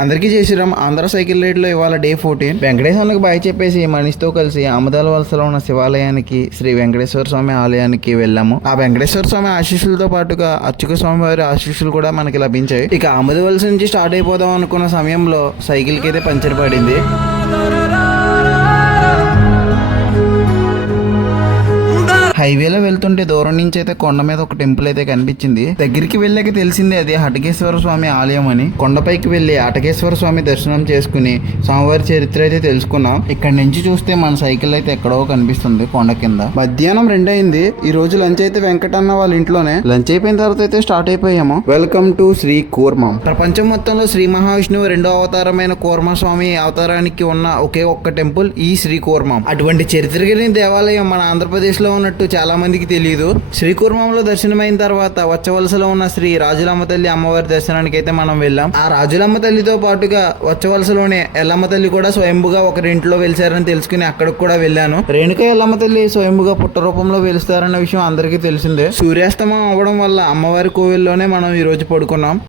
అందరికీ జై Sriram. Andhra cycle ride లో ఇవాళ డే 14. వెంకటేశ్వరునికి బాయ్ చెప్పేసి మనిషితో కలిసి ఆమదాల వలసలో ఉన్న శివాలయానికి శ్రీ వెంకటేశ్వర స్వామి ఆలయానికి వెళ్ళాము. ఆ వెంకటేశ్వర స్వామి ఆశీస్సులతో పాటుగా అర్చక స్వామి వారి ఆశీస్సులు కూడా మనకి లభించాయి. ఇక ఆమద వలస నుంచి స్టార్ట్ అయిపోదాం అనుకున్న సమయంలో సైకిల్ కి అయితే పంచర్ పడింది. హైవేలో వెళ్తుంటే దూరం నుంచి అయితే కొండ మీద ఒక టెంపుల్ అయితే కనిపించింది. దగ్గరికి వెళ్ళాక తెలిసింది అది హటకేశ్వర స్వామి ఆలయం అని. కొండపైకి వెళ్లి హటకేశ్వర స్వామి దర్శనం చేసుకుని స్వామివారి చరిత్ర అయితే తెలుసుకున్నాం. ఇక్కడ నుంచి చూస్తే మన సైకిల్ అయితే ఎక్కడో కనిపిస్తుంది కొండ కింద. మధ్యాహ్నం 2 అయింది. ఈ రోజు లంచ్ అయితే వెంకటన్న వాళ్ళ ఇంట్లోనే. లంచ్ అయిపోయిన తర్వాత అయితే స్టార్ట్ అయిపోయాము. Welcome to Sri Kurmam. ప్రపంచం మొత్తంలో శ్రీ మహావిష్ణువు రెండో అవతారమైన కూర్మ స్వామి అవతారానికి ఉన్న ఒకే ఒక్క టెంపుల్ ఈ శ్రీ కూర్మం. అటువంటి చరిత్ర కలిగిన దేవాలయం మన ఆంధ్రప్రదేశ్ లో ఉన్నట్టు చాలా మందికి తెలియదు. శ్రీకూర్మంలో దర్శనమైన తర్వాత వచ్చవలసలో ఉన్న శ్రీ రాజులమ్మ తల్లి అమ్మవారి దర్శనానికి అయితే మనం వెళ్ళాం. ఆ రాజులమ్మ తల్లితో పాటుగా వచ్చవలసలోనే ఎల్లమ్మ తల్లి కూడా స్వయంభుగా ఒకరింట్లో వెలిసారని తెలుసుకుని అక్కడికి కూడా వెళ్ళాను. రేణుక ఎల్లమ్మ తల్లి స్వయంభుగా పుట్ట రూపంలో వెలుస్తారన్న విషయం అందరికీ తెలిసిందే. సూర్యాస్తమం అవ్వడం వల్ల అమ్మవారి కోవిల్లోనే మనం ఈ రోజు పడుకున్నాం.